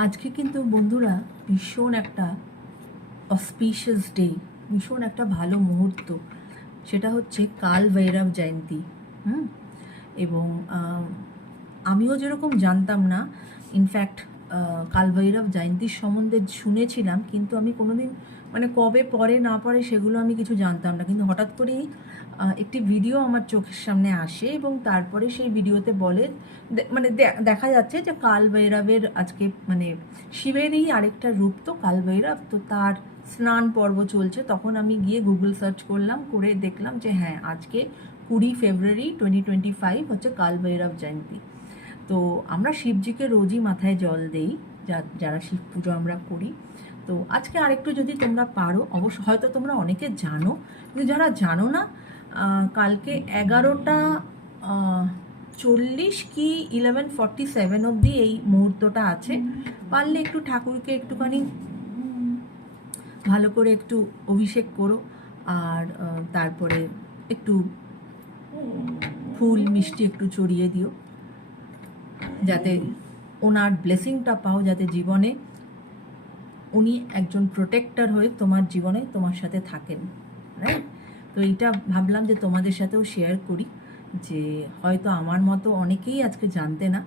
আজকে কিন্তু বন্ধুরা ভীষণ একটা অসপিশিয়াস ডে, ভীষণ একটা ভালো মুহূর্ত। সেটা হচ্ছে কাল ভৈরব জয়ন্তী। হুম এবং আমিও যেরকম জানতাম না, ইনফ্যাক্ট কাল ভৈরব জয়ন্তীর সম্বন্ধে শুনেছিলাম, কিন্তু আমি কোনোদিন মানে কবে পড়ে না পড়ে সেগুলো আমি কিছু জানতাম না। কিন্তু হঠাৎ করেই একটি ভিডিও আমার চোখের সামনে আসে এবং তারপরে সেই ভিডিওতে বলে মানে দেখা যাচ্ছে যে কাল ভৈরবের আজকে মানে শিবেরই আরেকটা রূপ তো কাল ভৈরব, তো তার স্নান পর্ব চলছে। তখন আমি গিয়ে গুগল সার্চ করলাম, করে দেখলাম যে হ্যাঁ, আজকে 20 ফেব্রুয়ারি 2025 হচ্ছে কাল ভৈরব জয়ন্তী। তো আমরা শিবজিকে রোজই মাথায় জল দেই, যারা শিব পুজো আমরা করি। তো আজকে আরেকটু যদি তোমরা পারো, অবশ্য হয়তো তোমরা অনেকে জানো, কিন্তু যারা জানো না, কালকে 11:40 কি 11:47 অবধি এই মুহূর্তটা আছে। পারলে একটু ঠাকুরকে একটুখানি ভালো করে একটু অভিষেক করো, আর তারপরে একটু ফুল মিষ্টি একটু চড়িয়ে দিও, যাতে ওনার ব্লেসিংটা পাও, যাতে জীবনে উনি একজন প্রোটেক্টর হয়ে তোমার জীবনে তোমার সাথে থাকেন, রাইট? তো এইটা ভাবলাম যে তোমাদের সাথেও শেয়ার করি, যে হয়তো আমার মতো অনেকেই আজকে জানতে না,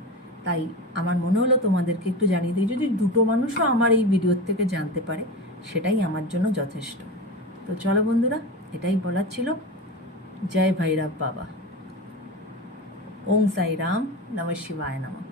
তাই আমার মনে হলো তোমাদেরকে একটু জানিয়ে দিই। যদি দুটো মানুষও আমার এই ভিডিওর থেকে জানতে পারে, সেটাই আমার জন্য যথেষ্ট। তো চলো বন্ধুরা, এটাই বলার ছিল। জয় ভৈরব বাবা। ওম সাই রাম, নমঃ শিবায় নমঃ।